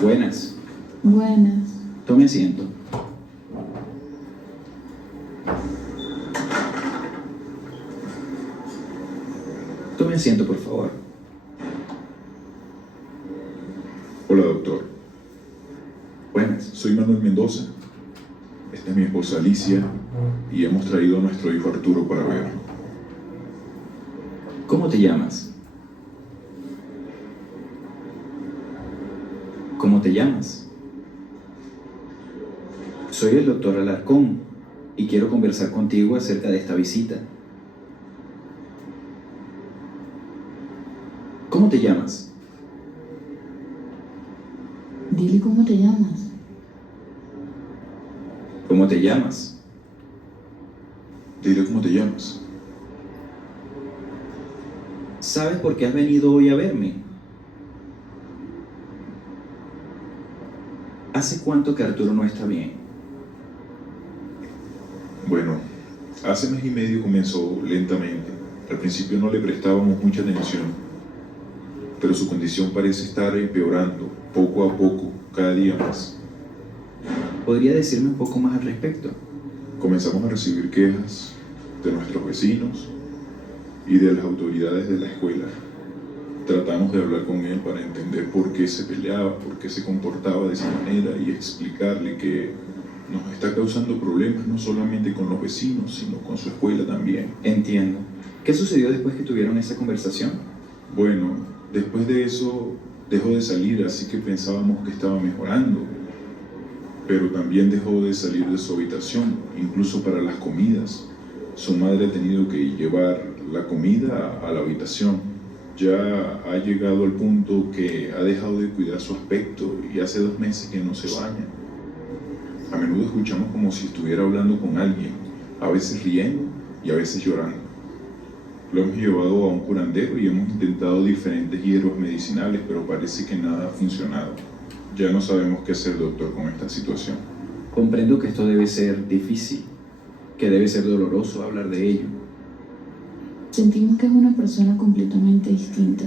Buenas. Buenas. Tome asiento. Tome asiento, por favor. Hola, doctor. Buenas. Soy Manuel Mendoza. Esta es mi esposa Alicia y hemos traído a nuestro hijo Arturo para verlo. ¿Cómo te llamas? ¿Cómo te llamas? Soy el doctor Alarcón y quiero conversar contigo acerca de esta visita. ¿Cómo te llamas? Dile cómo te llamas. ¿Cómo te llamas? Dile cómo te llamas. ¿Sabes por qué has venido hoy a verme? ¿Hace cuánto que Arturo no está bien? Bueno, hace mes y medio comenzó lentamente. Al principio no le prestábamos mucha atención, pero su condición parece estar empeorando poco a poco, cada día más. ¿Podría decirme un poco más al respecto? Comenzamos a recibir quejas de nuestros vecinos y de las autoridades de la escuela. Tratamos de hablar con él para entender por qué se peleaba, por qué se comportaba de esa manera y explicarle que nos está causando problemas no solamente con los vecinos, sino con su escuela también. Entiendo. ¿Qué sucedió después que tuvieron esa conversación? Bueno, después de eso dejó de salir, así que pensábamos que estaba mejorando, pero también dejó de salir de su habitación, incluso para las comidas. Su madre ha tenido que llevar la comida a la habitación. Ya ha llegado al punto que ha dejado de cuidar su aspecto y hace 2 meses que no se baña. A menudo escuchamos como si estuviera hablando con alguien, a veces riendo y a veces llorando. Lo hemos llevado a un curandero y hemos intentado diferentes hierbas medicinales, pero parece que nada ha funcionado. Ya no sabemos qué hacer, doctor, con esta situación. Comprendo que esto debe ser difícil, que debe ser doloroso hablar de ello. Sentimos que es una persona completamente distinta.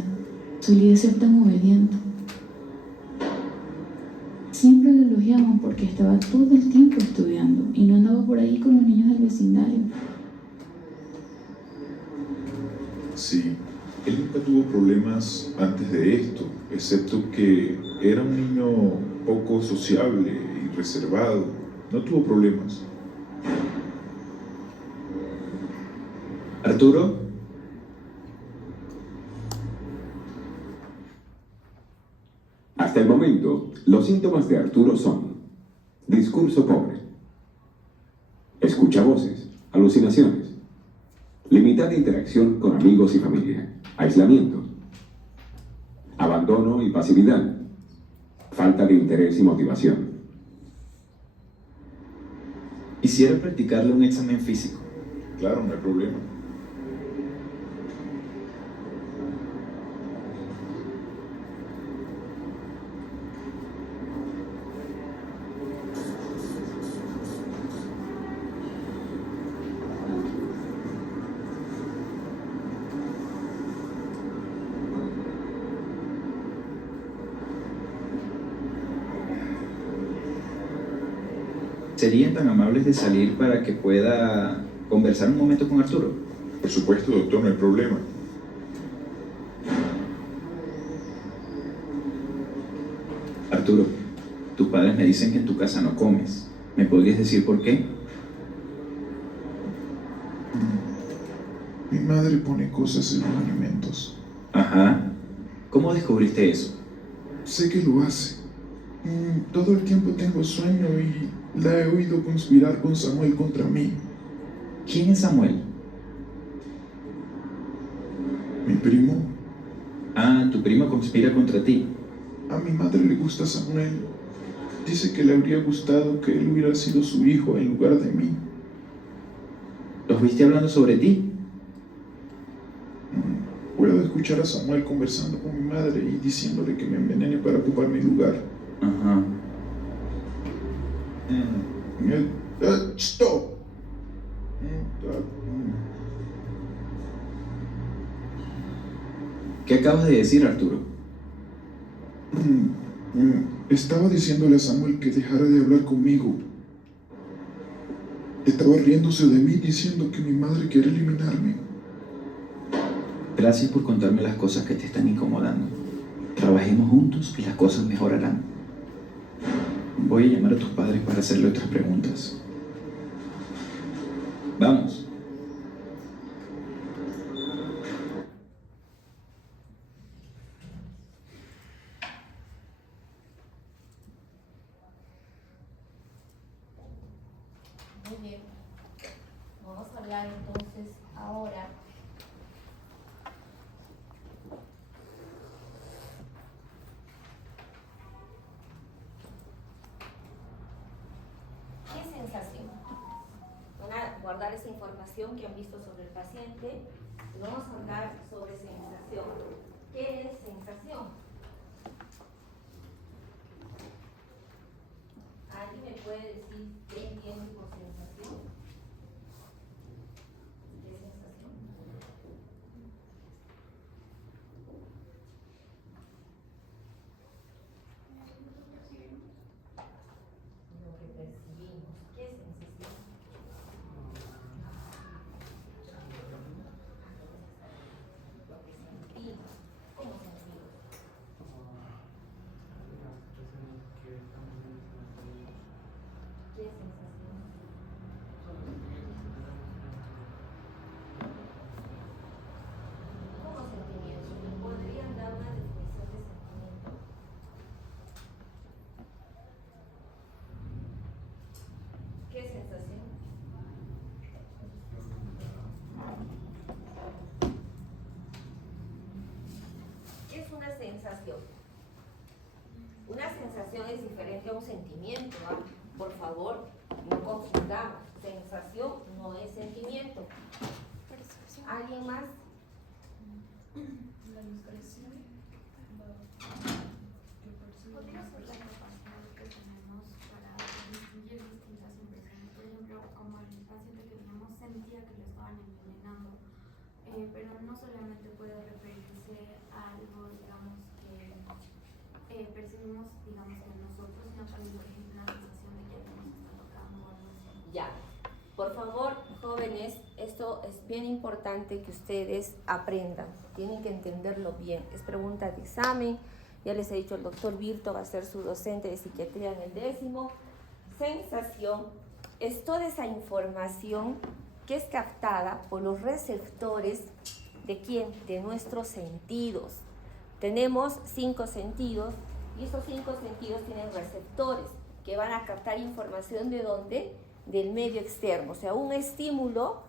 Solía ser tan obediente. Siempre lo elogiaban porque estaba todo el tiempo estudiando y no andaba por ahí con los niños del vecindario. Sí, él nunca tuvo problemas antes de esto, excepto que era un niño poco sociable y reservado. No tuvo problemas. ¿Arturo? Hasta el momento, los síntomas de Arturo son discurso pobre, escucha voces, alucinaciones, limitada interacción con amigos y familia, aislamiento, abandono y pasividad, falta de interés y motivación. Quisiera practicarle un examen físico. Claro, no hay problema. ¿Serían tan amables de salir para que pueda conversar un momento con Arturo? Por supuesto, doctor, no hay problema. Arturo, tus padres me dicen que en tu casa no comes. ¿Me podrías decir por qué? Mi madre pone cosas en los alimentos. Ajá. ¿Cómo descubriste eso? Sé que lo hace. Todo el tiempo tengo sueño y la he oído conspirar con Samuel contra mí. ¿Quién es Samuel? Mi primo. Ah, tu primo conspira contra ti. A mi madre le gusta Samuel. Dice que le habría gustado que él hubiera sido su hijo en lugar de mí. ¿Los viste hablando sobre ti? Puedo escuchar a Samuel conversando con mi madre y diciéndole que me envenene para ocupar mi lugar. Ajá. ¡Stop! ¿Qué acabas de decir, Arturo? Estaba diciéndole a Samuel que dejara de hablar conmigo. Estaba riéndose de mí diciendo que mi madre quiere eliminarme. Gracias por contarme las cosas que te están incomodando. Trabajemos juntos y las cosas mejorarán. Voy a llamar a tus padres para hacerle otras preguntas. Vamos. Muy bien. Vamos a hablar entonces ahora ¿qué sensación? Van a guardar esa información que han visto sobre el paciente y vamos a hablar sobre sensación. ¿Qué es sensación? ¿Alguien me puede decir qué entiende por sensación? ¿Qué sensación? Lo que percibimos. ¿Qué sensación? Lo que sentimos. ¿Cómo sentimos? ¿Qué sensación? ¿Cómo sentimiento? ¿Me podrían dar una definición de sentimiento? ¿Qué sensación? ¿Qué es una sensación? Una sensación es diferente a un sentimiento, ¿ah? Por favor, no confundamos. Sensación no es sentimiento. ¿Alguien más? ¿Podría ser la capacidad que tenemos para distinguir distintas impresiones? Por ejemplo, como el paciente que teníamos sentía que lo estaban envenenando, pero no solamente puede referirse a algo, digamos, que percibimos, digamos, que nosotros, sino también, por ejemplo, la sensación de que alguien nos está tocando o algo así. Ya. Por favor, jóvenes, esto es bien importante que ustedes aprendan. Tienen que entenderlo bien. Es pregunta de examen. Ya les he dicho, el doctor Virto va a ser su docente de psiquiatría en el 10º. Sensación es toda esa información que es captada por los receptores ¿de quién? De nuestros sentidos. Tenemos 5 sentidos y esos 5 sentidos tienen receptores que van a captar información ¿de dónde? Del medio externo. O sea, un estímulo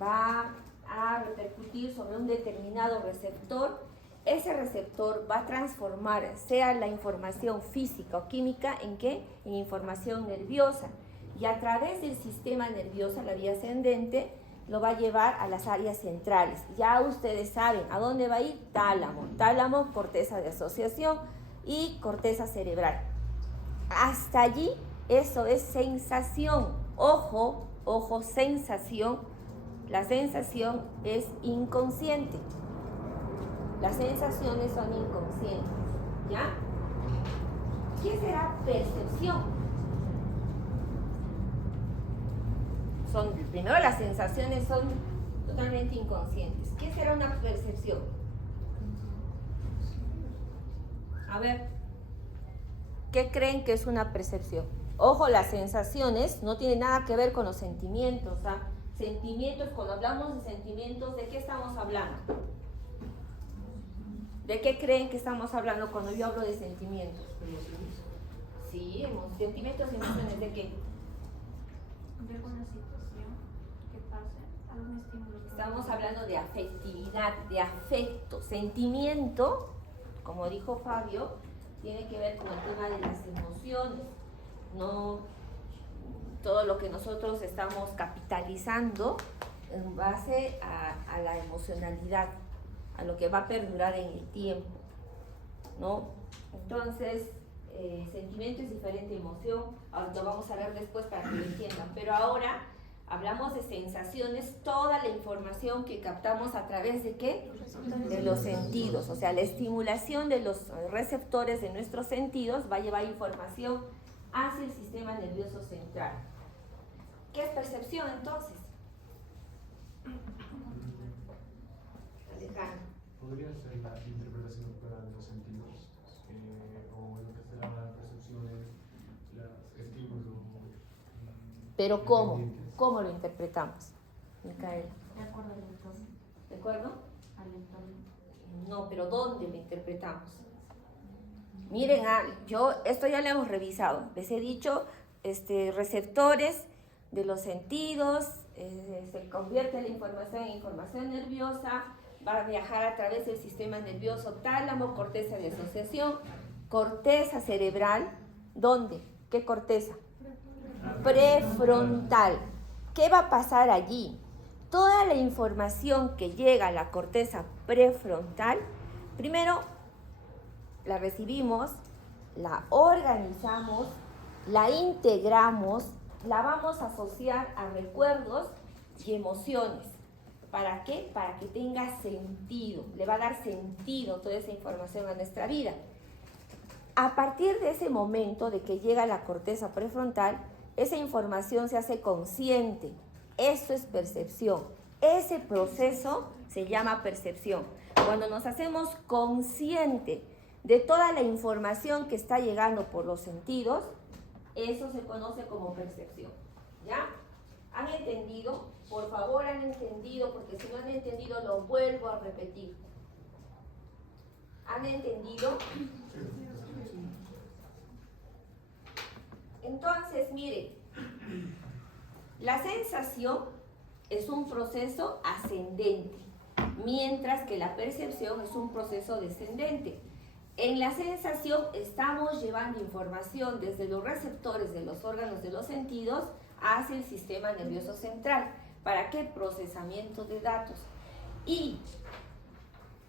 va a repercutir sobre un determinado receptor. Ese receptor va a transformar, sea la información física o química, ¿en qué? En información nerviosa. Y a través del sistema nervioso, la vía ascendente, lo va a llevar a las áreas centrales. Ya ustedes saben a dónde va a ir. Tálamo. Tálamo, corteza de asociación y corteza cerebral. Hasta allí, eso es sensación. Ojo, ojo, sensación. La sensación es inconsciente. Las sensaciones son inconscientes, ¿ya? ¿Qué será percepción? Primero, las sensaciones son totalmente inconscientes. ¿Qué será una percepción? A ver, ¿qué creen que es una percepción? Ojo, las sensaciones no tienen nada que ver con los sentimientos, ¿ah? Sentimientos, cuando hablamos de sentimientos, ¿de qué estamos hablando? ¿De qué creen que estamos hablando cuando yo hablo de sentimientos? Sí, sentimientos y emociones, ¿de qué? De alguna situación que pase, algún estímulo. Estamos hablando de afectividad, de afecto. Sentimiento, como dijo Fabio, tiene que ver con el tema de las emociones. No todo lo que nosotros estamos capitalizando en base a la emocionalidad, a lo que va a perdurar en el tiempo, ¿no? Entonces, sentimiento es diferente a emoción, lo vamos a ver después para que lo entiendan, pero ahora Hablamos de sensaciones, toda la información que captamos a través de ¿qué? De los sentidos. O sea, la estimulación de los receptores de nuestros sentidos va a llevar información hacia el sistema nervioso central. ¿Qué es percepción entonces? Alejandro. ¿Podría ser la interpretación doctora de los sentidos? O lo que será las percepciones, los estímulos. Pero ¿cómo? ¿Cómo lo interpretamos? Micaela. De acuerdo al entorno. ¿De acuerdo? Al entorno. No, pero ¿dónde lo interpretamos? Miren, esto ya lo hemos revisado. Les he dicho, receptores de los sentidos, se convierte la información en información nerviosa, va a viajar a través del sistema nervioso tálamo, corteza de asociación, corteza cerebral. ¿Dónde? ¿Qué corteza? Prefrontal. ¿Qué va a pasar allí? Toda la información que llega a la corteza prefrontal, primero la recibimos, la organizamos, la integramos, la vamos a asociar a recuerdos y emociones. ¿Para qué? Para que tenga sentido, le va a dar sentido toda esa información a nuestra vida. A partir de ese momento de que llega a la corteza prefrontal, esa información se hace consciente. Eso es percepción. Ese proceso se llama percepción. Cuando nos hacemos consciente de toda la información que está llegando por los sentidos, eso se conoce como percepción. ¿Ya? ¿Han entendido? Por favor, han entendido, porque si no han entendido, lo vuelvo a repetir. ¿Han entendido? Entonces, miren, la sensación es un proceso ascendente, mientras que la percepción es un proceso descendente. En la sensación estamos llevando información desde los receptores de los órganos de los sentidos hacia el sistema nervioso central. ¿Para qué? Procesamiento de datos. Y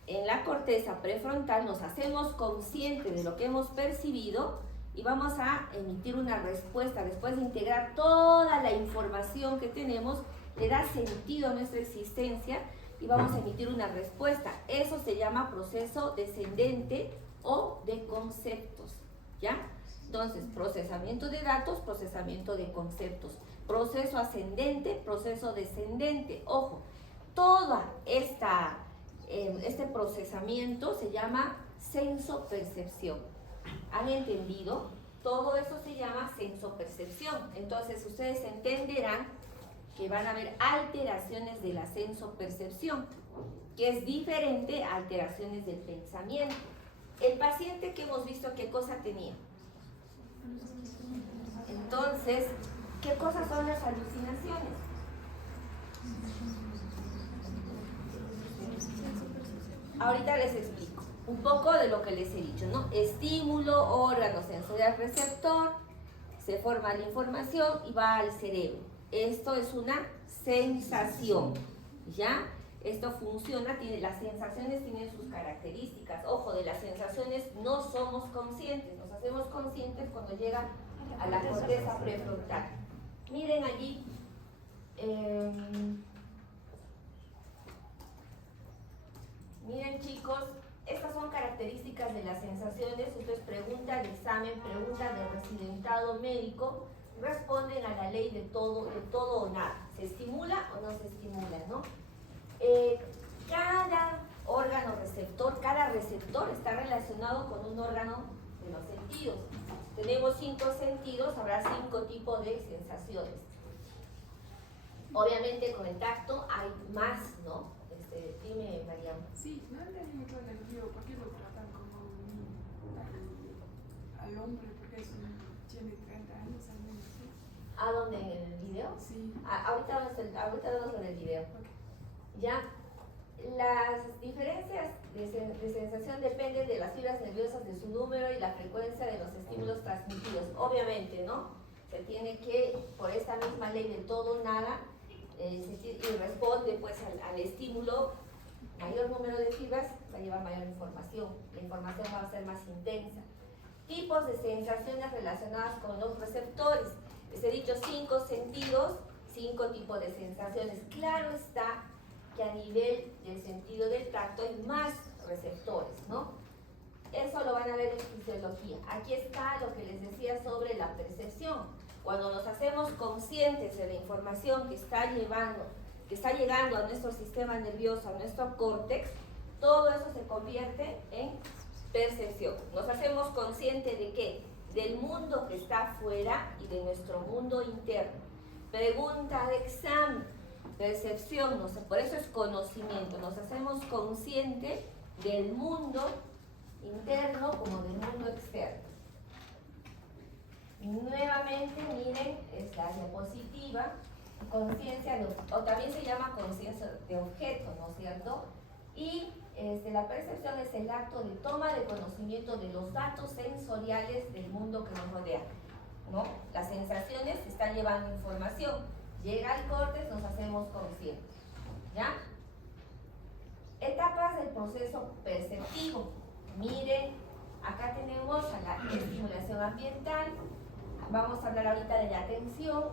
en la corteza prefrontal nos hacemos conscientes de lo que hemos percibido y vamos a emitir una respuesta. Después de integrar toda la información que tenemos, le da sentido a nuestra existencia y vamos a emitir una respuesta. Eso se llama proceso descendente o de conceptos, ¿ya? Entonces, procesamiento de datos, procesamiento de conceptos. Proceso ascendente, proceso descendente. Ojo, todo este procesamiento se llama sensopercepción. ¿Han entendido? Todo eso se llama sensopercepción. Entonces, ustedes entenderán que van a haber alteraciones de la sensopercepción, que es diferente a alteraciones del pensamiento. El paciente que hemos visto, ¿qué cosa tenía? Entonces, ¿qué cosas son las alucinaciones? Ahorita les explico un poco de lo que les he dicho, ¿no? Estímulo, órgano sensorial receptor, se forma la información y va al cerebro. Esto es una sensación, ¿ya? Esto funciona, las sensaciones tienen sus características. Ojo, de las sensaciones no somos conscientes, nos hacemos conscientes cuando llega a la corteza prefrontal. Miren allí, miren chicos, estas son características de las sensaciones. Ustedes preguntan de examen, preguntan de residentado médico, responden a la ley de todo o nada. ¿Se estimula o no se estimula, no? Cada órgano receptor, cada receptor está relacionado con un órgano de los sentidos. Tenemos 5 sentidos, habrá 5 tipos de sensaciones. Obviamente con el tacto hay más, ¿no? Dime, Mariam. Sí, no entendí mucho el envío, ¿por qué lo tratan como al hombre? Porque tiene 30 años al menos, ¿sí? ¿A dónde? ¿En el video? Sí. Ahorita vamos con el video. Okay. Ya, las diferencias de sensación dependen de las fibras nerviosas, de su número y la frecuencia de los estímulos transmitidos. Obviamente, ¿no? Se tiene que, por esta misma ley de todo o nada, y responde pues al estímulo, mayor número de fibras va a llevar mayor información. La información va a ser más intensa. Tipos de sensaciones relacionadas con los receptores. Les he dicho 5 sentidos, 5 tipos de sensaciones. Claro está que a nivel del sentido del tacto hay más receptores, ¿no? Eso lo van a ver en fisiología. Aquí está lo que les decía sobre la percepción. Cuando nos hacemos conscientes de la información que está llegando a nuestro sistema nervioso, a nuestro córtex, todo eso se convierte en percepción. Nos hacemos conscientes de qué? Del mundo que está afuera y de nuestro mundo interno. Pregunta de examen, percepción, por eso es conocimiento. Nos hacemos conscientes del mundo interno como del mundo externo. Nuevamente, miren, es la diapositiva, conciencia, o también se llama conciencia de objeto, ¿no es cierto? Y la percepción es el acto de toma de conocimiento de los datos sensoriales del mundo que nos rodea, ¿no? Las sensaciones están llevando información, llega al córtex, nos hacemos conscientes, ¿ya? Etapas del proceso perceptivo. Miren, acá tenemos a la estimulación ambiental. Vamos a hablar ahorita de la atención.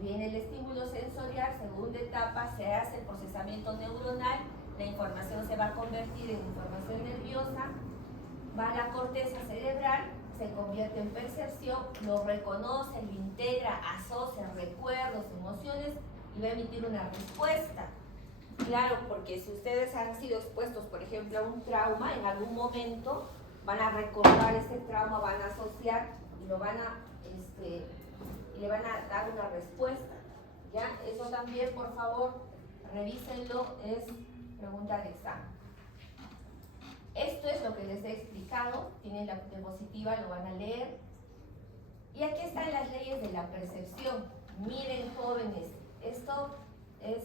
Viene el estímulo sensorial, segunda etapa, se hace el procesamiento neuronal, la información se va a convertir en información nerviosa, va a la corteza cerebral, se convierte en percepción, lo reconoce, lo integra, asocia recuerdos, emociones y va a emitir una respuesta. Claro, porque si ustedes han sido expuestos, por ejemplo, a un trauma, en algún momento van a recordar ese trauma, van a asociar y lo van a, y le van a dar una respuesta. ¿Ya? Eso también, por favor, revísenlo, es pregunta de examen. Esto es lo que les he explicado, tienen la diapositiva, lo van a leer. Y aquí están las leyes de la percepción. Miren, jóvenes, esto es...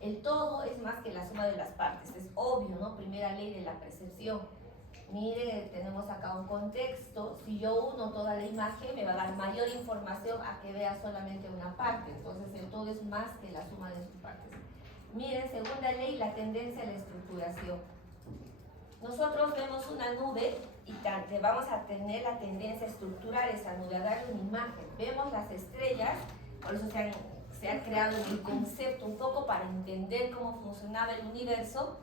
El todo es más que la suma de las partes, es obvio, ¿no? Primera ley de la percepción. Mire, tenemos acá un contexto. Si yo uno toda la imagen, me va a dar mayor información a que vea solamente una parte. Entonces, el todo es más que la suma de sus partes. Miren, segunda ley, la tendencia a la estructuración. Nosotros vemos una nube y vamos a tener la tendencia a estructurar esa nube, a darle una imagen. Vemos las estrellas, por eso se ha creado el concepto un poco para entender cómo funcionaba el universo.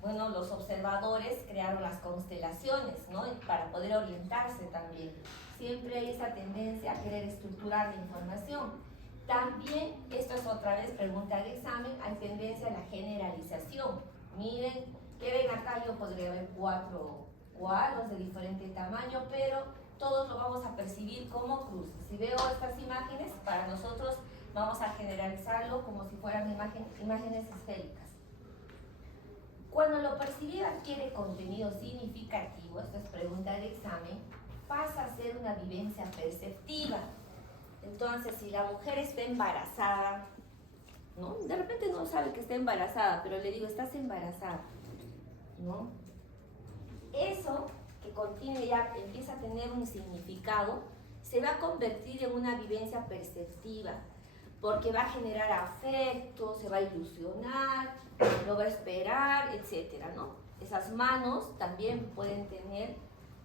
Bueno, los observadores crearon las constelaciones, ¿no? Para poder orientarse también. Siempre hay esa tendencia a querer estructurar la información. También, esto es otra vez pregunta de examen, hay tendencia a la generalización. Miren, que ven acá, yo podría ver 4 cuadros de diferente tamaño, pero todos lo vamos a percibir como cruces. Si veo estas imágenes, para nosotros vamos a generalizarlo como si fueran imágenes esféricas. Cuando lo percibido adquiere contenido significativo, esto es pregunta de examen, pasa a ser una vivencia perceptiva. Entonces, si la mujer está embarazada, ¿no? De repente no sabe que está embarazada, pero le digo, estás embarazada, ¿no? Eso que contiene ya, empieza a tener un significado, se va a convertir en una vivencia perceptiva, porque va a generar afecto, se va a ilusionar, lo va a esperar, etcétera, ¿no? Esas manos también pueden tener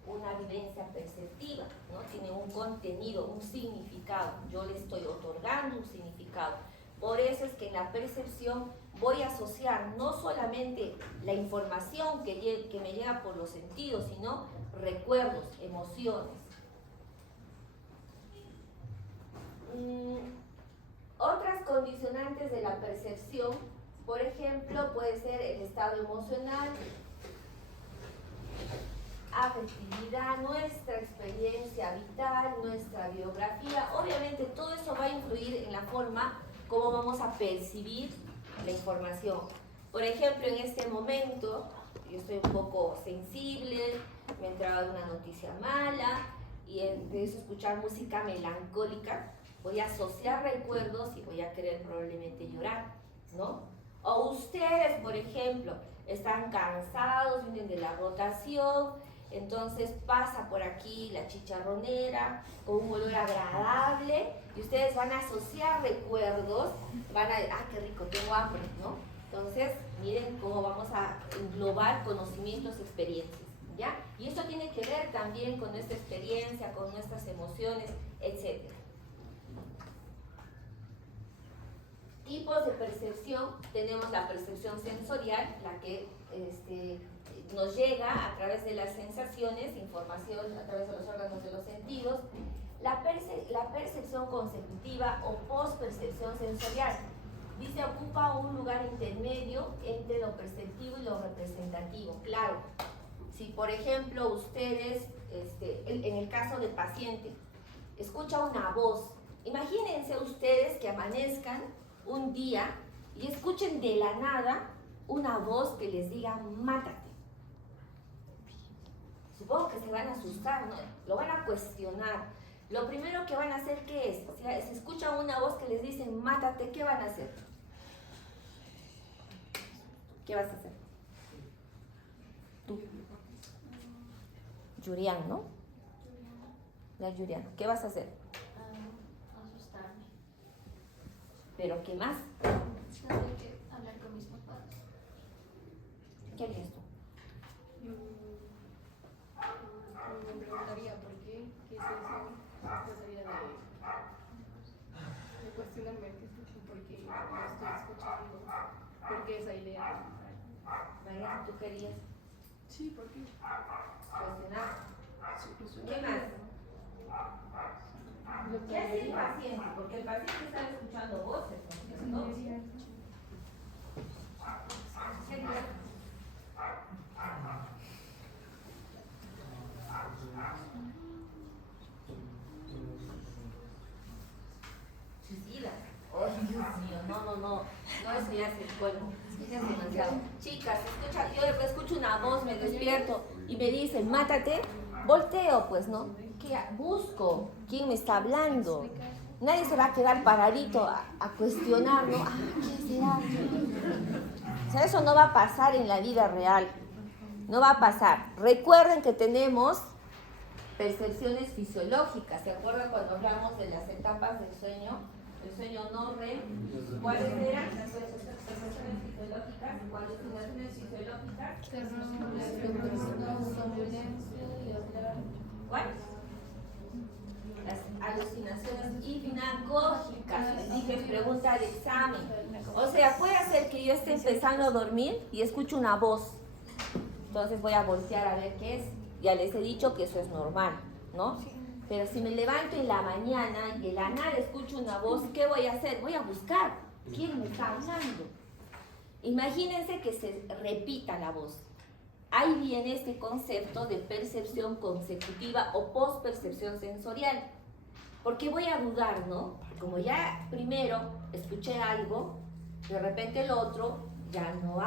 una vivencia perceptiva, ¿no? Tienen un contenido, un significado. Yo le estoy otorgando un significado. Por eso es que en la percepción voy a asociar no solamente la información que me llega por los sentidos, sino recuerdos, emociones. Otras condicionantes de la percepción, por ejemplo, puede ser el estado emocional, afectividad, nuestra experiencia vital, nuestra biografía. Obviamente todo eso va a influir en la forma como vamos a percibir la información. Por ejemplo, en este momento yo estoy un poco sensible, me entraba una noticia mala y empiezo a escuchar música melancólica, voy a asociar recuerdos y voy a querer probablemente llorar, ¿no? O ustedes, por ejemplo, están cansados, vienen de la rotación, entonces pasa por aquí la chicharronera con un olor agradable y ustedes van a asociar recuerdos, van a, qué rico, tengo hambre, ¿no? Entonces, miren cómo vamos a englobar conocimientos, experiencias, ¿ya? Y eso tiene que ver también con nuestra experiencia, con nuestras emociones, etc. tipos de percepción. Tenemos la percepción sensorial, la que nos llega a través de las sensaciones, información a través de los órganos de los sentidos. La percepción consecutiva o pospercepción sensorial. Dice, ocupa un lugar intermedio entre lo perceptivo y lo representativo. Claro, si por ejemplo ustedes, en el caso del paciente, escucha una voz, imagínense ustedes que amanezcan un día y escuchen de la nada una voz que les diga, mátate. Supongo que se van a asustar, ¿no? Lo van a cuestionar. Lo primero que van a hacer, ¿qué es? O sea, si escuchan una voz que les dice, mátate, ¿qué van a hacer? ¿Qué vas a hacer? Tú. Yurian, ¿no? La Yurian. ¿Qué vas a hacer? Asustarme. ¿Pero qué más? Tendré que hablar con mis papás. ¿Qué harías tú? Me preguntaría por qué es eso. Trataría de cuestionarme por qué no estoy escuchando, por qué esa idea. María, ¿tú querías Sí, ¿por qué? cuestionar? Sí, ¿Qué más? Lo ¿Qué hace el paciente? Porque el paciente está escuchando voces, ¿no? ¿Qué haría? Suicida. Oh, Dios mío, no, eso ya se bueno, ya es demasiado. Chicas, yo escucho una voz, me despierto y me dicen, mátate, volteo, pues, ¿no? ¿Qué busco? ¿Quién me está hablando? Nadie se va a quedar paradito a cuestionar, ¿no? Ah, ¿quién será? O sea, eso no va a pasar en la vida real. No va a pasar. Recuerden que tenemos percepciones fisiológicas. ¿Se acuerdan cuando hablamos de las etapas del sueño? El sueño no REM. ¿Cuáles eran las percepciones fisiológicas? Alucinaciones fisiológicas. ¿Cuál? Las alucinaciones hipnagógicas. Les dije, pregunta de examen. O sea, puede ser que yo esté empezando a dormir y escucho una voz. Entonces voy a voltear a ver qué es. Ya les he dicho que eso es normal, ¿no? Pero si me levanto en la mañana y de la nada escucho una voz, ¿qué voy a hacer? Voy a buscar quién me está hablando. Imagínense que se repita la voz. Ahí viene este concepto de percepción consecutiva o pospercepción sensorial. Porque voy a dudar, ¿no? Como ya primero escuché algo, de repente el otro ya no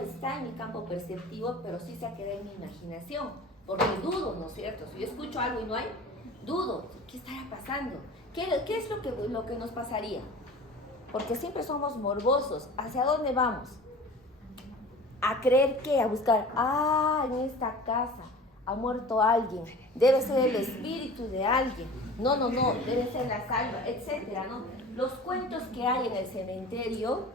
está en mi campo perceptivo, pero sí se queda en mi imaginación. Porque dudo, ¿no es cierto? Si yo escucho algo y no hay, dudo. ¿Qué estará pasando? ¿Qué es lo que nos pasaría? Porque siempre somos morbosos. ¿Hacia dónde vamos? A creer que, a buscar, en esta casa ha muerto alguien, debe ser el espíritu de alguien, no, debe ser la salva, etcétera, ¿no? Los cuentos que hay en el cementerio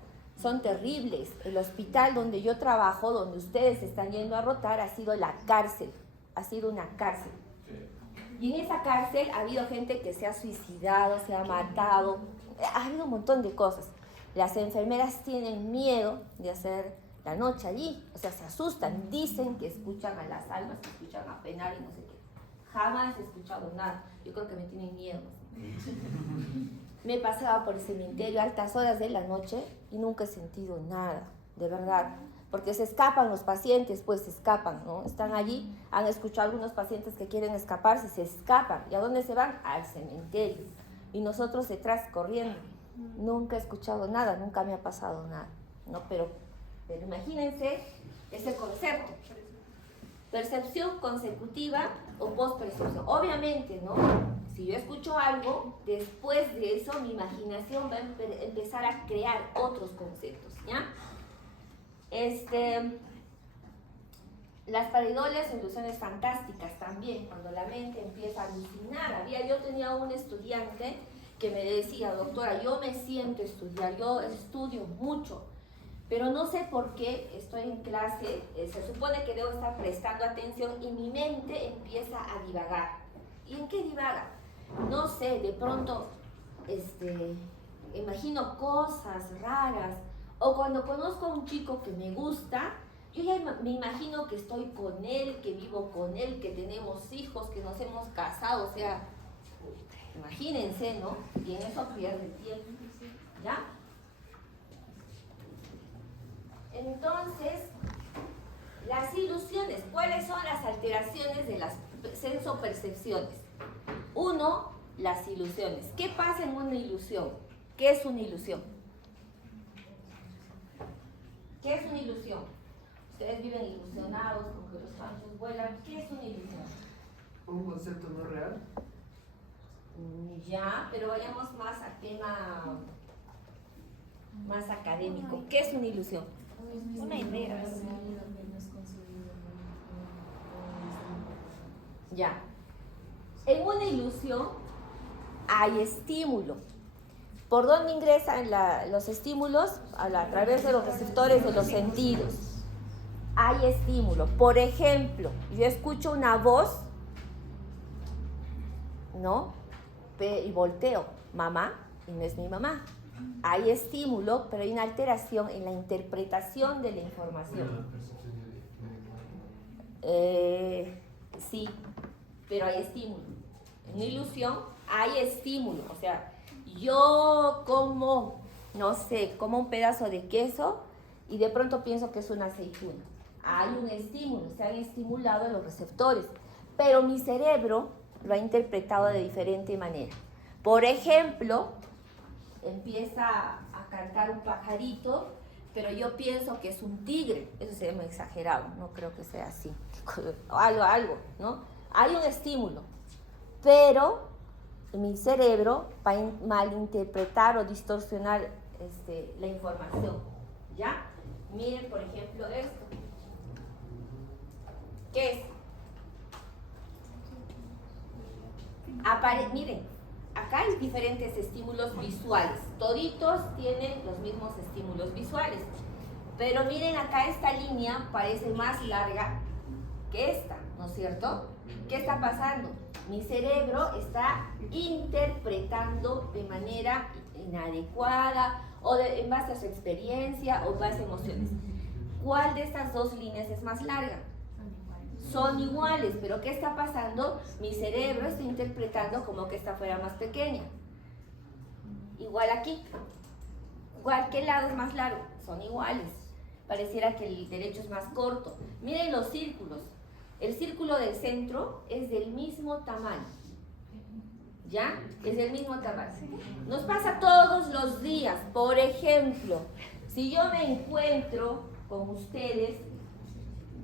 son terribles. El hospital donde yo trabajo, donde ustedes están yendo a rotar, ha sido la cárcel, ha sido una cárcel. Y en esa cárcel ha habido gente que se ha suicidado, se ha matado, ha habido un montón de cosas. Las enfermeras tienen miedo de hacer la noche allí, o sea, se asustan, dicen que escuchan a las almas, que escuchan a penar y no sé qué. Jamás he escuchado nada, yo creo que me tienen miedo. Me pasaba por el cementerio a altas horas de la noche y nunca he sentido nada, de verdad. Porque se escapan los pacientes, pues se escapan, ¿no? Están allí, han escuchado algunos pacientes que quieren escaparse, se escapan. ¿Y a dónde se van? Al cementerio. Y nosotros detrás corriendo. Nunca he escuchado nada, nunca me ha pasado nada, ¿no? Pero imagínense ese concepto. Percepción consecutiva o postpercepción. Obviamente, ¿no? Si yo escucho algo, después de eso mi imaginación va a empezar a crear otros conceptos, ¿ya? Las pareidoles o ilusiones fantásticas también, cuando la mente empieza a alucinar. Yo tenía un estudiante que me decía, doctora, yo me siento a estudiar, yo estudio mucho, pero no sé por qué estoy en clase, se supone que debo estar prestando atención y mi mente empieza a divagar. ¿Y en qué divaga? No sé, de pronto imagino cosas raras, o cuando conozco a un chico que me gusta, yo ya me imagino que estoy con él, que vivo con él, que tenemos hijos, que nos hemos casado, o sea, imagínense, ¿no? Y en eso pierde tiempo, ¿ya? Entonces, las ilusiones, ¿cuáles son las alteraciones de las sensopercepciones? Uno, las ilusiones. ¿Qué pasa en una ilusión? ¿Qué es una ilusión? ¿Qué es una ilusión? Ustedes viven ilusionados con que los panchos vuelan. ¿Qué es una ilusión? ¿Un concepto no real? Ya, pero vayamos más a tema más académico. ¿Qué es una ilusión? Una idea. Ya. En una ilusión hay estímulo. ¿Por dónde ingresan los estímulos? A través de los receptores de los sentidos. Hay estímulo. Por ejemplo, yo escucho una voz, ¿no? Y volteo, mamá, y no es mi mamá. Hay estímulo, pero hay una alteración en la interpretación de la información. Sí, pero hay estímulo. En una ilusión hay estímulo, o sea, yo como, no sé, como un pedazo de queso y de pronto pienso que es una aceituna. Hay un estímulo, se han estimulado los receptores, pero mi cerebro lo ha interpretado de diferente manera. Por ejemplo, empieza a cantar un pajarito, pero yo pienso que es un tigre. Eso se llama exagerado, no creo que sea así. Algo, ¿no? Hay un estímulo, pero mi cerebro va a malinterpretar o distorsionar la información, ¿ya? Miren, por ejemplo, esto. ¿Qué es? Miren, acá hay diferentes estímulos visuales. Toditos tienen los mismos estímulos visuales. Pero miren acá, esta línea parece más larga que esta, ¿no es cierto? ¿Qué está pasando? Mi cerebro está interpretando de manera inadecuada o en base a su experiencia o en base a emociones. ¿Cuál de estas dos líneas es más larga? Son iguales, pero ¿qué está pasando? Mi cerebro está interpretando como que esta fuera más pequeña. Igual aquí. Igual, ¿qué lado es más largo? Son iguales. Pareciera que el derecho es más corto. Miren los círculos. El círculo del centro es del mismo tamaño. ¿Ya? Es del mismo tamaño. Nos pasa todos los días. Por ejemplo, si yo me encuentro con ustedes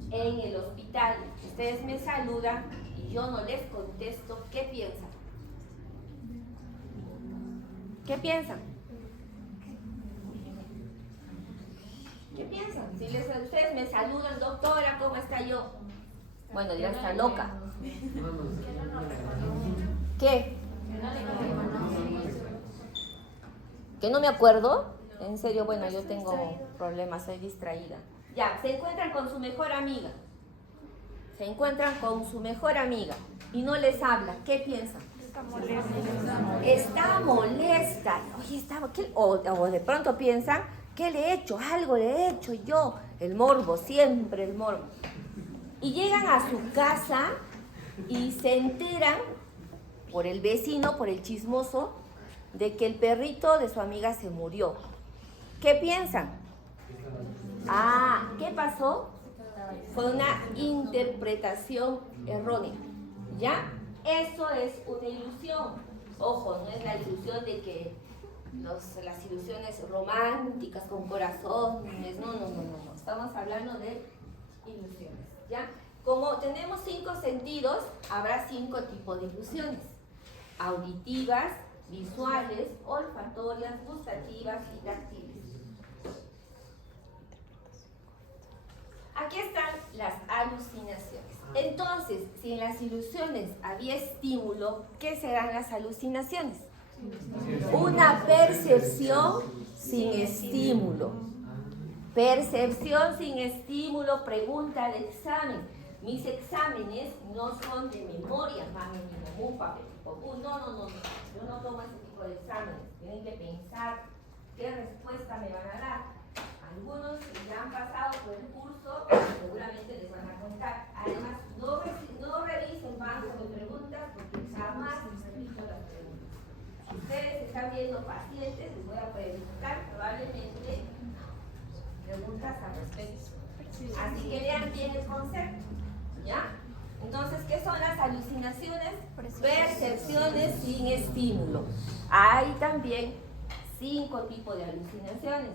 en el hospital, ustedes me saludan y yo no les contesto, ¿qué piensan? ¿Qué piensan? ¿Qué piensan? Si ustedes me saludan, doctora, ¿cómo está yo? Bueno, dirán, está loca. ¿Qué? ¿Que no me acuerdo? En serio, bueno, yo tengo problemas, soy distraída. Ya, se encuentran con su mejor amiga. Se encuentran con su mejor amiga y no les habla. ¿Qué piensan? Está molesta. Está molesta. Oye, o de pronto piensan, ¿qué le he hecho? Algo le he hecho yo. El morbo, siempre el morbo. Y llegan a su casa y se enteran por el vecino, por el chismoso, de que el perrito de su amiga se murió. ¿Qué piensan? ¿Qué pasó? Fue una interpretación errónea, ¿ya? Eso es una ilusión. Ojo, no es la ilusión de que las ilusiones románticas con corazones, no. Estamos hablando de ilusiones, ¿ya? Como tenemos 5 sentidos, habrá 5 tipos de ilusiones. Auditivas, visuales, olfatorias, gustativas y táctiles. Aquí están las alucinaciones. Entonces, si en las ilusiones había estímulo, ¿qué serán las alucinaciones? Una percepción sin estímulo. Percepción sin estímulo, pregunta de examen. mis exámenes no son de memoria, mami, ni mamú, papel, popú. No. Yo no tomo ese tipo de exámenes. Tienen que pensar qué respuesta me van a dar. Algunos que ya han pasado por el curso seguramente les van a contar. Además, no revisen banco de preguntas porque jamás escrito las preguntas. Si ustedes están viendo pacientes, les voy a preguntar probablemente preguntas al respecto. Así que lean bien el concepto, ¿ya? Entonces, ¿qué son las alucinaciones? Percepciones sin estímulo. Hay también 5 tipos de alucinaciones: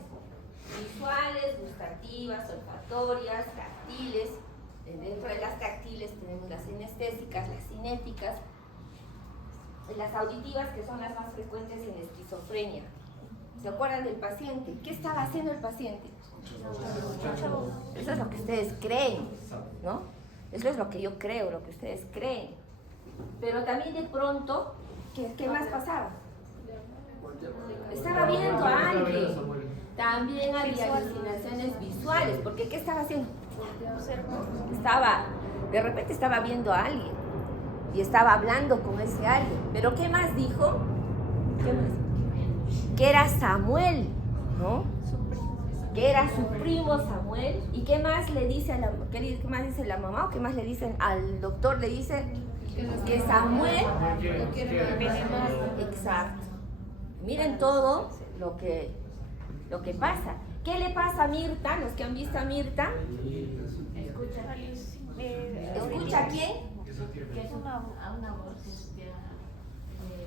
visuales, gustativas, olfatorias, táctiles. Dentro de las táctiles tenemos las sinestésicas, las cinéticas, las auditivas, que son las más frecuentes en esquizofrenia. ¿Se acuerdan del paciente? ¿Qué estaba haciendo el paciente? Eso es lo que ustedes creen, ¿no? Eso es lo que yo creo, lo que ustedes creen. Pero también de pronto, ¿qué más pasaba? Estaba viendo a alguien. También había alucinaciones visuales, porque ¿qué estaba haciendo? De repente estaba viendo a alguien y estaba hablando con ese alguien. Pero ¿qué más dijo? ¿Qué más? Que era Samuel, ¿no? Que era su primo Samuel. ¿Y qué más le dice qué más dice la mamá? ¿O qué más le dicen al doctor? Le dice que Samuel. Exacto. Miren todo lo que pasa. ¿Qué le pasa a Mirta? Los que han visto a Mirta. ¿Escucha a quién? Que es una voz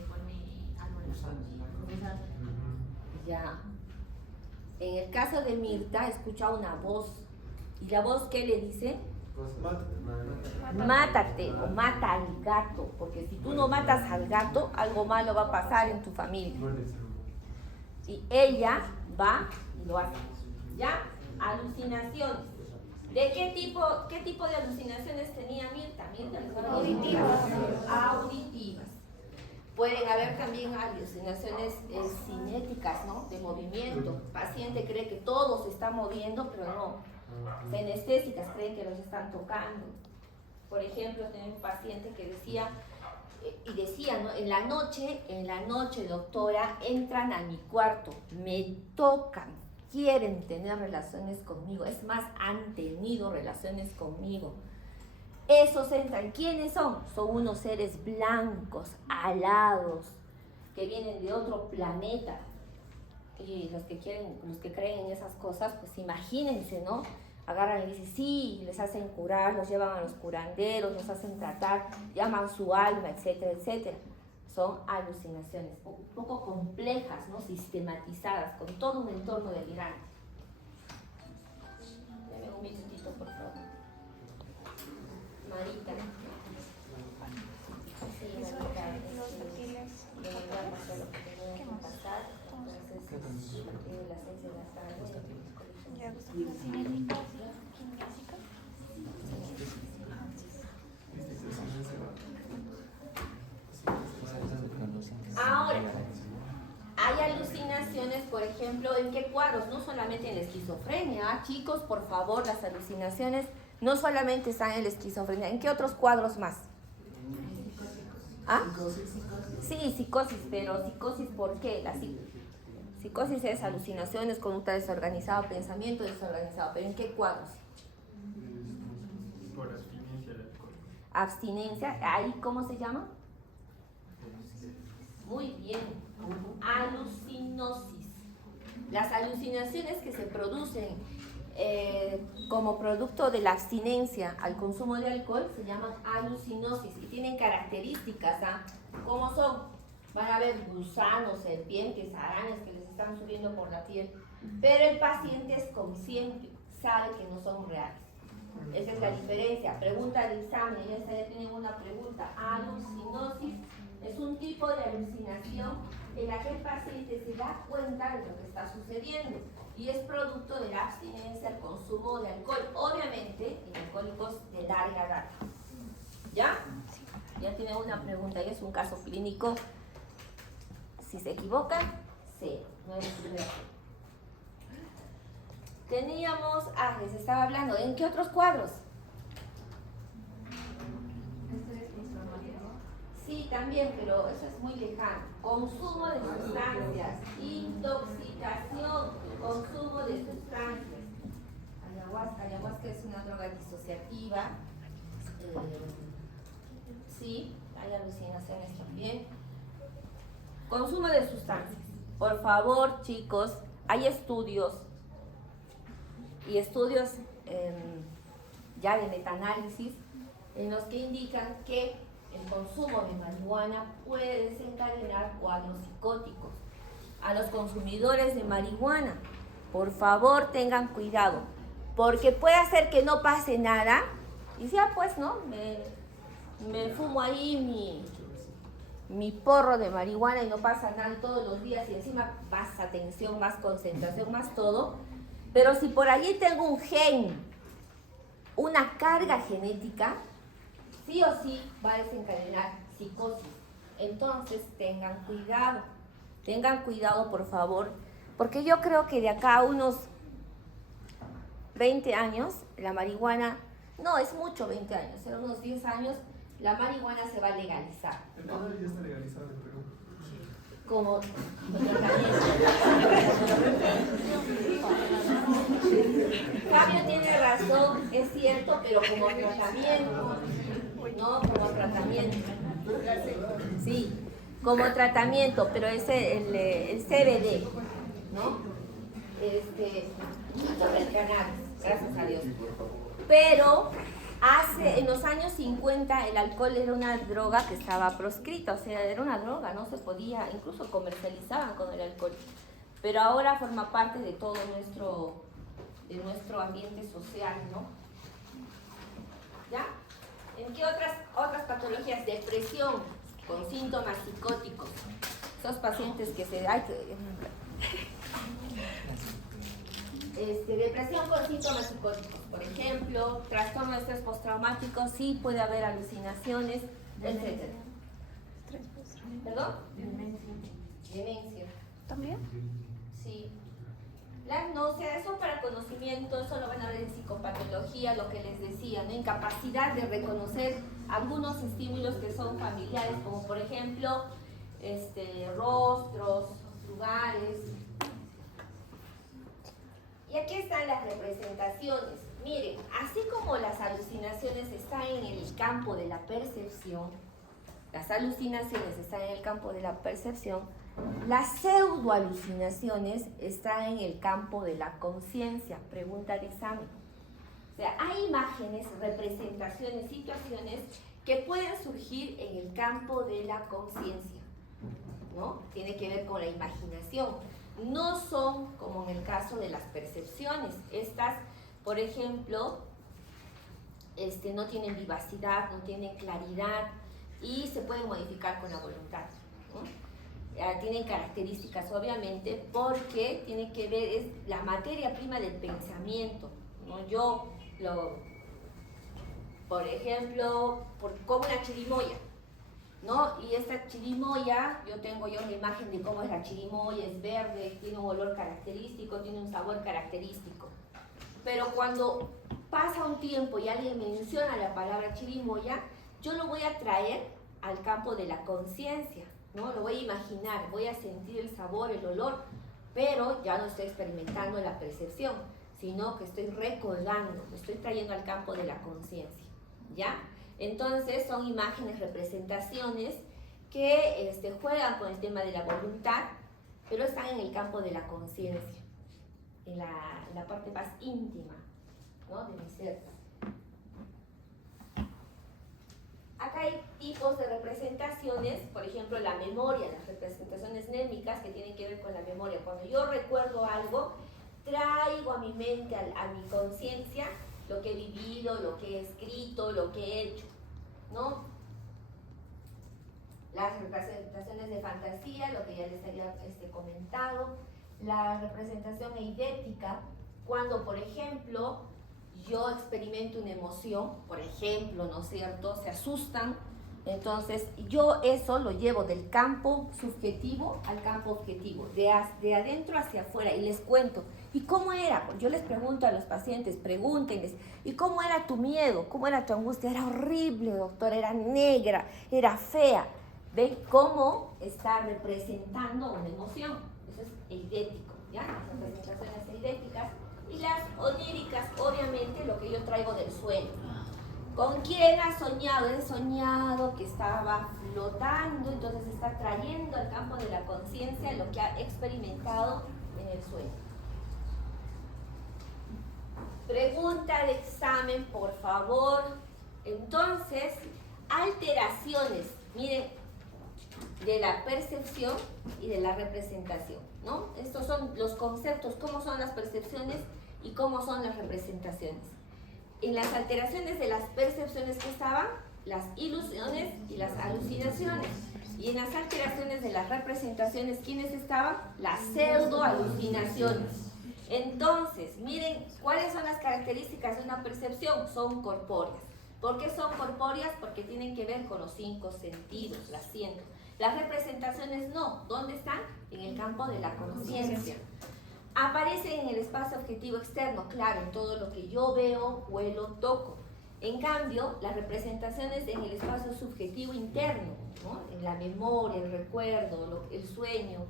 por mi alma. Ya. En el caso de Mirta, escucha una voz. ¿Y la voz qué le dice? Mátate o mata al gato. Porque si tú no matas al gato, algo malo va a pasar en tu familia. Y ella va y lo hace. ¿Ya? Alucinaciones. ¿De qué tipo de alucinaciones tenía Mirta? Auditivas. Pueden haber también alucinaciones cinéticas, ¿no? De movimiento. El paciente cree que todo se está moviendo, pero no. Sinestésicas, creen que los están tocando. Por ejemplo, tenía un paciente que decía, ¿no? En la noche, doctora, entran a mi cuarto, me tocan, quieren tener relaciones conmigo. Es más, han tenido relaciones conmigo. Esos entran. ¿Quiénes son? Son unos seres blancos, alados, que vienen de otro planeta. Y los que creen en esas cosas, pues imagínense, ¿no? Agarran y dicen, sí, les hacen curar, los llevan a los curanderos, los hacen tratar, llaman su alma, etcétera, etcétera. Son alucinaciones un poco complejas, ¿no? Sistematizadas, con todo un entorno delirante. Deme un minutito, por favor. Marita. Sí, Marita. Los táctiles. ¿Qué va a pasar? Entonces, las 6 de la tarde. Ya, las cinéticas, kinésicas. Ahora, hay alucinaciones, por ejemplo, ¿en qué cuadros? No solamente en la esquizofrenia, chicos, por favor, las alucinaciones no solamente están en la esquizofrenia. ¿En qué otros cuadros más? ¿Ah? Sí, psicosis, pero psicosis, ¿por qué? La psicosis es alucinaciones, conducta desorganizada, pensamiento desorganizado, pero ¿en qué cuadros? Por abstinencia del alcohol. Abstinencia, ¿ahí cómo se llama? Muy bien. Alucinosis. Las alucinaciones que se producen como producto de la abstinencia al consumo de alcohol se llaman alucinosis y tienen características, ¿ah? ¿Cómo son? Van a haber gusanos, serpientes, arañas que les están subiendo por la piel, pero el paciente es consciente, sabe que no son reales. Esa es la diferencia. Pregunta de examen, ya tienen una pregunta. Alucinosis es un tipo de alucinación en la que el paciente se da cuenta de lo que está sucediendo y es producto de la abstinencia al consumo de alcohol, obviamente en alcohólicos de larga data. ¿Ya? Ya tiene una pregunta y es un caso clínico. Si se equivocan, cero. No hay problema. Teníamos, les estaba hablando, ¿en qué otros cuadros? también, pero eso es muy lejano. Consumo de sustancias, intoxicación, consumo de sustancias. Ayahuasca es una droga disociativa. Sí, hay alucinaciones también. Consumo de sustancias. Por favor, chicos, hay estudios y estudios ya de metaanálisis en los que indican que el consumo de marihuana puede desencadenar cuadros psicóticos. A los consumidores de marihuana, por favor, tengan cuidado, porque puede hacer que no pase nada y ya pues, ¿no? Me fumo ahí mi porro de marihuana y no pasa nada todos los días y encima más atención, más concentración, más todo. Pero si por allí tengo un gen, una carga genética, sí o sí va a desencadenar psicosis. Entonces tengan cuidado por favor, porque yo creo que de acá a unos 20 años, la marihuana, no es mucho 20 años, en unos 10 años, la marihuana se va a legalizar. El cannabis ya está legalizado en Perú. Como Fabio tiene razón, es cierto, pero como tratamiento, no como tratamiento. Sí, como tratamiento, pero es el CBD, ¿no? Sobre el cannabis, gracias a Dios. Pero en los años 50 el alcohol era una droga que estaba proscrita, o sea, era una droga, no se podía, incluso comercializaban con el alcohol. Pero ahora forma parte de todo nuestro ambiente social, ¿no? ¿Ya? ¿En qué otras patologías? Depresión con síntomas psicóticos. Esos pacientes que depresión con síntomas psicóticos, por ejemplo, trastorno de estrés postraumático, sí puede haber alucinaciones, etc. ¿Perdón? Demencia. ¿También? Sí. Las náuseas, eso para conocimiento, eso lo van a ver en psicopatología, lo que les decía, ¿no? Incapacidad de reconocer algunos estímulos que son familiares, como por ejemplo, rostros, lugares. Y aquí están las representaciones. Miren, así como las alucinaciones están en el campo de la percepción, las pseudoalucinaciones están en el campo de la conciencia. Pregunta de examen. O sea, hay imágenes, representaciones, situaciones que pueden surgir en el campo de la conciencia, ¿no? Tiene que ver con la imaginación. No son como en el caso de las percepciones. Estas, por ejemplo, no tienen vivacidad, no tienen claridad y se pueden modificar con la voluntad, ¿no? Tienen características, obviamente, porque tiene que ver, es la materia prima del pensamiento, ¿no? Por ejemplo, como una chirimoya, ¿no? Y esta chirimoya, yo tengo una imagen de cómo es la chirimoya, es verde, tiene un olor característico, tiene un sabor característico. Pero cuando pasa un tiempo y alguien menciona la palabra chirimoya, yo lo voy a traer al campo de la conciencia, ¿no? Lo voy a imaginar, voy a sentir el sabor, el olor, pero ya no estoy experimentando la percepción, sino que estoy recordando, lo estoy trayendo al campo de la conciencia, ¿ya? Entonces son imágenes, representaciones que juegan con el tema de la voluntad, pero están en el campo de la conciencia, en la parte más íntima, ¿no? De mi ser. Acá hay tipos de representaciones, por ejemplo la memoria, las representaciones mnémicas que tienen que ver con la memoria. Cuando yo recuerdo algo, traigo a mi mente, a mi conciencia, lo que he vivido, lo que he escrito, lo que he hecho, ¿no? Las representaciones de fantasía, lo que ya les había comentado. La representación eidética, cuando, por ejemplo, yo experimento una emoción, por ejemplo, ¿no es cierto?, se asustan, entonces yo eso lo llevo del campo subjetivo al campo objetivo, de adentro hacia afuera, y les cuento. ¿Y cómo era? Yo les pregunto a los pacientes, pregúntenles, ¿y cómo era tu miedo? ¿Cómo era tu angustia? Era horrible, doctor, era negra, era fea. ¿Ven cómo está representando una emoción? Eso es eidético, ¿ya? Las representaciones eidéticas. Y las oníricas, obviamente, lo que yo traigo del sueño. ¿Con quién has soñado? He soñado que estaba flotando, entonces está trayendo al campo de la conciencia lo que ha experimentado en el sueño. Pregunta de examen, por favor. Entonces, alteraciones, miren, de la percepción y de la representación, ¿no? Estos son los conceptos, cómo son las percepciones y cómo son las representaciones. En las alteraciones de las percepciones que estaban, las ilusiones y las alucinaciones. Y en las alteraciones de las representaciones, ¿quiénes estaban? Las pseudo-alucinaciones. Entonces, miren, ¿cuáles son las características de una percepción? Son corpóreas. ¿Por qué son corpóreas? Porque tienen que ver con los 5 sentidos, las siento. Las representaciones no. ¿Dónde están? En el campo de la conciencia. Aparecen en el espacio objetivo externo, claro, en todo lo que yo veo, huelo, toco. En cambio, las representaciones en el espacio subjetivo interno, ¿no? En la memoria, el recuerdo, el sueño,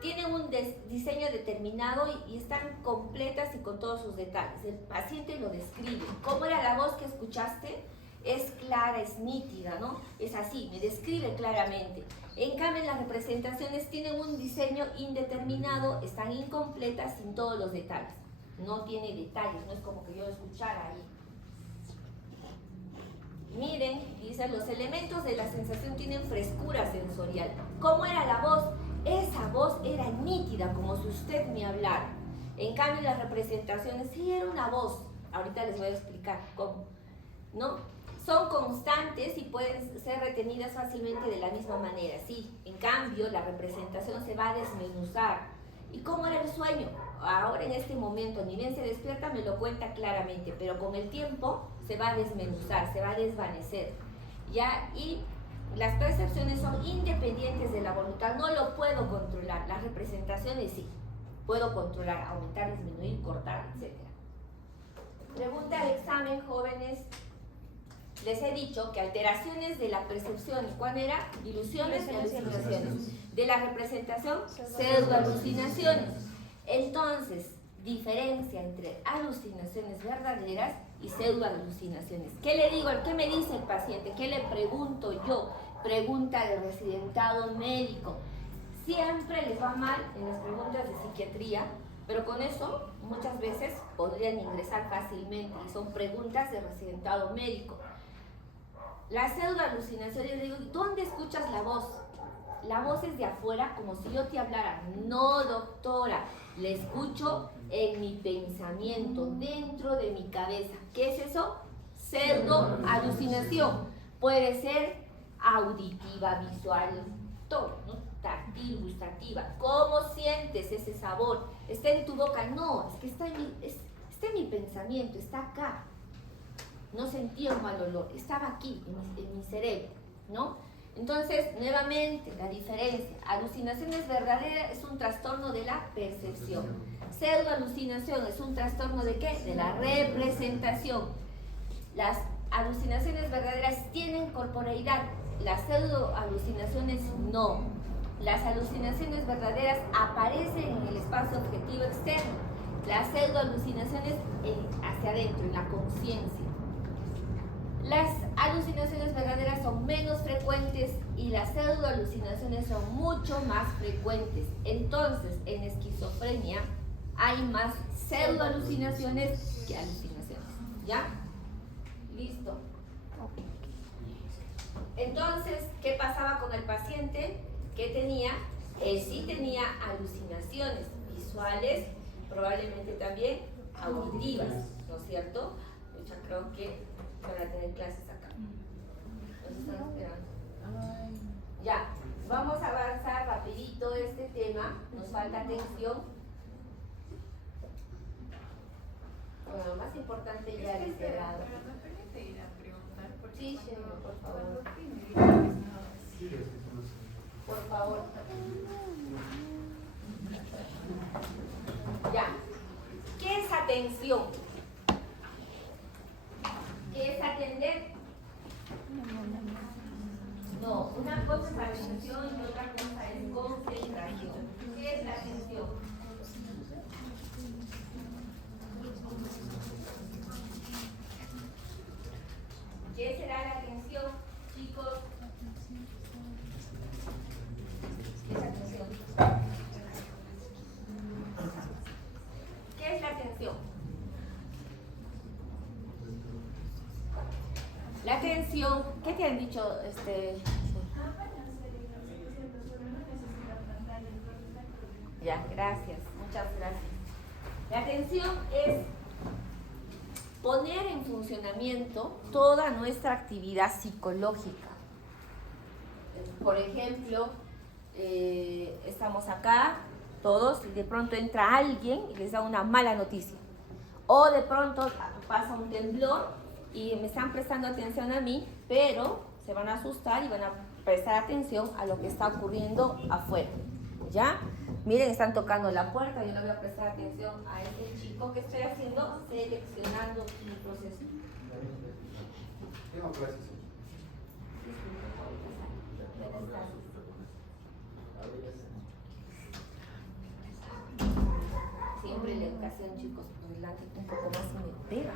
tienen un diseño determinado y están completas y con todos sus detalles. El paciente lo describe. ¿Cómo era la voz que escuchaste? Es clara, es nítida, ¿no? Es así, me describe claramente. En cambio, las representaciones tienen un diseño indeterminado, están incompletas sin todos los detalles. No tiene detalles, no es como que yo escuchara ahí. Miren, dice, los elementos de la sensación tienen frescura sensorial. ¿Cómo era la voz? Esa voz era nítida, como si usted me hablara. En cambio, las representaciones sí era una voz. Ahorita les voy a explicar cómo, ¿no? Son constantes y pueden ser retenidas fácilmente de la misma manera, sí. En cambio, la representación se va a desmenuzar. ¿Y cómo era el sueño? Ahora en este momento, ni bien se despierta, me lo cuenta claramente, pero con el tiempo se va a desmenuzar, se va a desvanecer, ¿ya? Y las percepciones son independientes de la voluntad, no lo puedo controlar. Las representaciones sí, puedo controlar, aumentar, disminuir, cortar, etc. Pregunta de examen, jóvenes. Les he dicho que alteraciones de la percepción, ¿cuál era? Ilusiones y alucinaciones. De la representación, pseudoalucinaciones. Entonces, diferencia entre alucinaciones verdaderas y pseudoalucinaciones. ¿Qué le digo? ¿Qué me dice el paciente? ¿Qué le pregunto yo? Pregunta de residentado médico. Siempre les va mal en las preguntas de psiquiatría, pero con eso muchas veces podrían ingresar fácilmente y son preguntas de residentado médico. Las pseudoalucinaciones, digo, ¿dónde escuchas la voz? La voz es de afuera, como si yo te hablara. No, doctora, la escucho en mi pensamiento, dentro de mi cabeza. ¿Qué es eso? Pseudoalucinación. Puede ser auditiva, visual, todo, ¿no? Táctil, gustativa. ¿Cómo sientes ese sabor? ¿Está en tu boca? No, es que está en mi pensamiento, está acá. No sentía un mal olor, estaba aquí, en mi cerebro, ¿no? Entonces, nuevamente, la diferencia. Alucinaciones verdaderas es un trastorno de la percepción. Pseudoalucinación es un trastorno ¿de qué? De la representación. Las alucinaciones verdaderas tienen corporeidad, las pseudoalucinaciones no. Las alucinaciones verdaderas aparecen en el espacio objetivo externo. Las pseudoalucinaciones hacia adentro, en la conciencia. Las alucinaciones verdaderas son menos frecuentes y las pseudoalucinaciones son mucho más frecuentes. Entonces, en esquizofrenia hay más pseudoalucinaciones que alucinaciones. ¿Ya? Listo. Entonces, ¿qué pasaba con el paciente? ¿Qué tenía? Él sí tenía alucinaciones visuales, probablemente también auditivas, ¿no es cierto? Yo creo que van a tener clases acá. Nos están esperando. Ya, vamos a avanzar rapidito este tema. Nos falta atención. Bueno, lo más importante ya es cerrado. ¿Me permite ir a preguntar? Porque Sí, Sheila, por favor. Por favor. Ya. ¿Qué es atención? ¿Qué es atender? No, una Una cosa es atención y otra cosa es concentración. ¿Qué es la atención? ¿Qué será la atención, chicos? ¿Qué es atención? ¿Qué es la atención? La atención, ¿qué te han dicho? Ya, gracias, muchas gracias. La atención es poner en funcionamiento toda nuestra actividad psicológica. Por ejemplo, estamos acá todos y de pronto entra alguien y les da una mala noticia. O de pronto pasa un temblor y me están prestando atención a mí, pero se van a asustar y van a prestar atención a lo que está ocurriendo afuera. ¿Ya? Miren, están tocando la puerta, yo le voy a prestar atención a este chico que estoy haciendo, seleccionando mi proceso. Siempre la educación, chicos, por delante un poco más me pega.